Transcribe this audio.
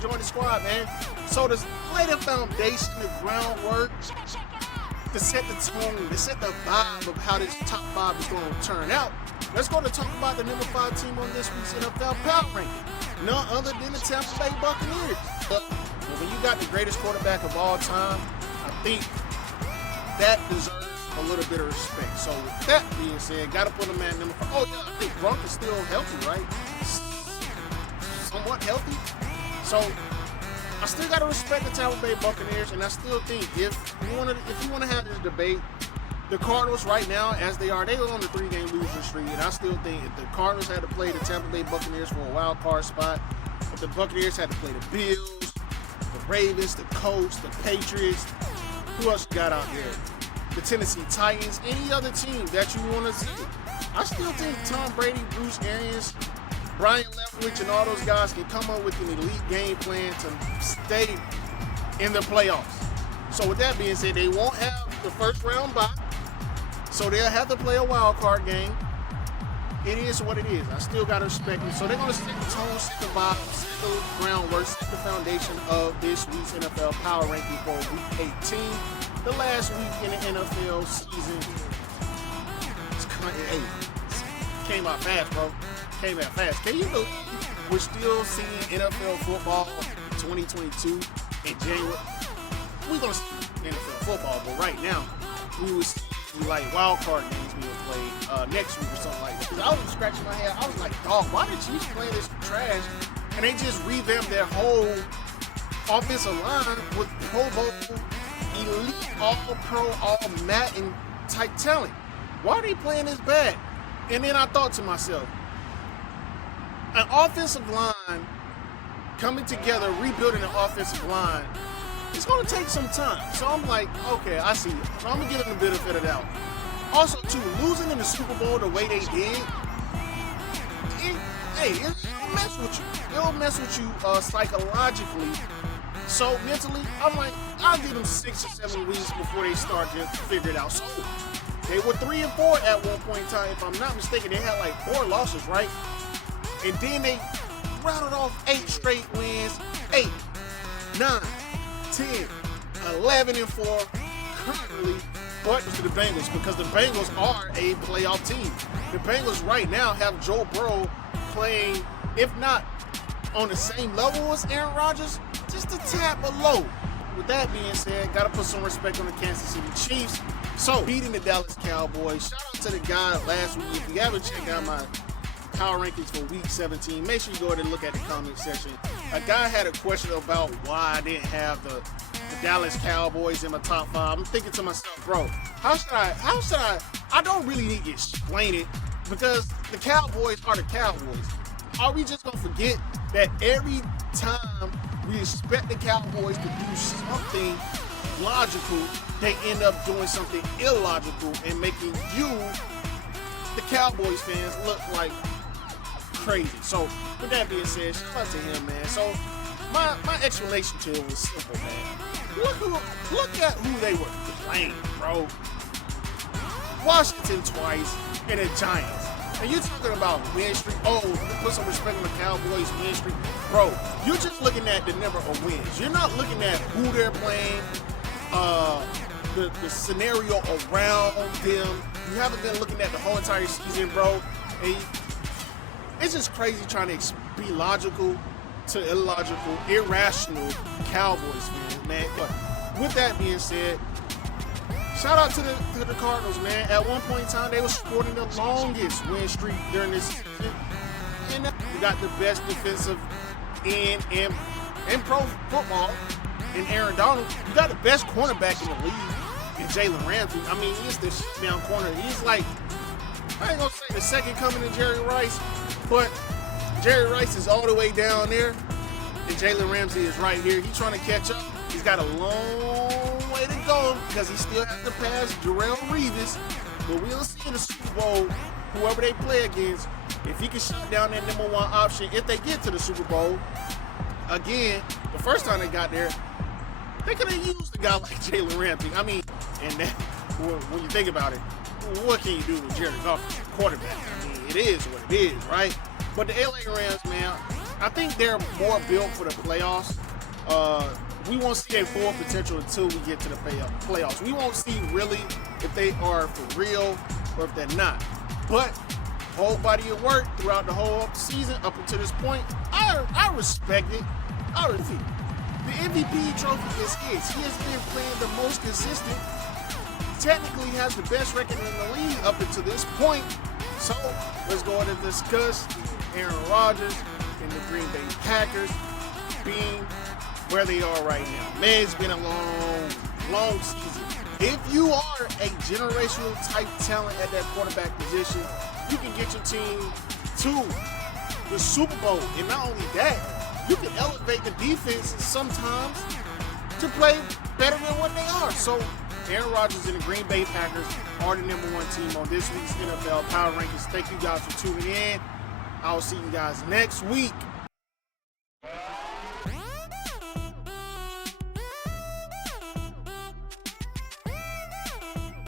join the squad, man. So to lay the foundation, the groundwork, to set the tone, to set the vibe of how this top 5 is going to turn out, let's go to talk about the number 5 team on this week's NFL Power Ranking. None other than the Tampa Bay Buccaneers. But when you got the greatest quarterback of all time, I think that deserves a little bit of respect. So with that being said, got to put him at number 5. Oh yeah, I think Gronk is still healthy, right? Somewhat healthy. So I still got to respect the Tampa Bay Buccaneers, and I still think if you want to have this debate, the Cardinals right now, as they are, they are on the 3-game losing streak, and I still think if the Cardinals had to play the Tampa Bay Buccaneers for a wild card spot, if the Buccaneers had to play the Bills, the Ravens, the Colts, the Patriots, who else you got out there? The Tennessee Titans, any other team that you want to see. I still think Tom Brady, Bruce Arians, Brian Leftwich, and all those guys can come up with an elite game plan to stay in the playoffs. So with that being said, they won't have the first round bye, so they'll have to play a wild card game. It is what it is. I still got to respect them. So they're going to set the tone, set the vibe, set the groundwork, set the foundation of this week's NFL Power Ranking for Week 18. The last week in the NFL season. Came out fast, bro. Came out fast. Can you believe we're still seeing NFL football in 2022 in January? We're going to see NFL football, but right now, we will see like wild card games being played next week or something like that. Because I was scratching my head. I was like, dog, why the Chiefs play this trash? And they just revamped their whole offensive line with Pro Bowl, elite, all-pro, all-Madden type talent. Why are they playing this bad? And then I thought to myself, an offensive line coming together, rebuilding an offensive line, it's going to take some time. So I'm like, okay, I see it. So I'm going to give them the benefit of the doubt. Also, too, losing in the Super Bowl the way they did, it'll mess with you. It'll mess with you psychologically. So mentally, I'm like, I'll give them 6 or 7 weeks before they start to figure it out. So they were 3-4 at one point in time. If I'm not mistaken, they had like 4 losses, right? And then they rattled off 8 straight wins. 8, 9, 10, 11-4. Currently, but to the Bengals, because the Bengals are a playoff team. The Bengals right now have Joe Burrow playing, if not on the same level as Aaron Rodgers, just a tad below. With that being said, got to put some respect on the Kansas City Chiefs. So, beating the Dallas Cowboys. Shout out to the guy last week. If you haven't checked out my power rankings for Week 17, make sure you go ahead and look at the comment section. A guy had a question about why I didn't have the Dallas Cowboys in my top 5. I'm thinking to myself, bro, how should I don't really need to explain it, because the Cowboys are the Cowboys. Are we just going to forget that every time we expect the Cowboys to do something logical, they end up doing something illogical and making you, the Cowboys fans, look like crazy. So, with that being said, shout out to him, man. So, my explanation to him was simple, man. Look at who they were playing, bro. Washington twice and the Giants. And you're talking about win streak. Oh, put some respect on the Cowboys win streak. Bro, you're just looking at the number of wins. You're not looking at who they're playing, the scenario around them. You haven't been looking at the whole entire season, bro. And it's just crazy trying to be logical to illogical, irrational Cowboys fans, man. But with that being said, shout out to the Cardinals, man. At one point in time, they were sporting the longest win streak during this season. And you got the best defensive end in pro football in Aaron Donald. You got the best cornerback in the league in Jalen Ramsey. I mean, he's the down corner. He's like, I ain't gonna say the second coming to Jerry Rice, but Jerry Rice is all the way down there, and Jalen Ramsey is right here. He's trying to catch up. He's got a long way to go because he still has to pass Darrelle Revis. But we'll see in the Super Bowl, whoever they play against, if he can shut down that number 1 option, if they get to the Super Bowl. Again, the first time they got there, they could have used a guy like Jalen Ramsey. I mean, and that, when you think about it, what can you do with Jared Goff, quarterback? I mean, it is what it is, right? But the LA Rams, man, I think they're more built for the playoffs. We won't see their full potential until we get to the playoffs. We won't see really if they are for real or if they're not. But whole body of work throughout the whole season up until this point, I respect it. The MVP trophy is his. He has been playing the most consistent. Technically has the best record in the league up until this point. So let's go ahead and discuss Aaron Rodgers and the Green Bay Packers being where they are right now. Man, it's been a long season. If you are a generational type talent at that quarterback position, you can get your team to the Super Bowl. And not only that, you can elevate the defense sometimes to play better than what they are. So Aaron Rodgers and the Green Bay Packers are the #1 team on this week's NFL Power Rankings. Thank you guys for tuning in. I'll see you guys next week.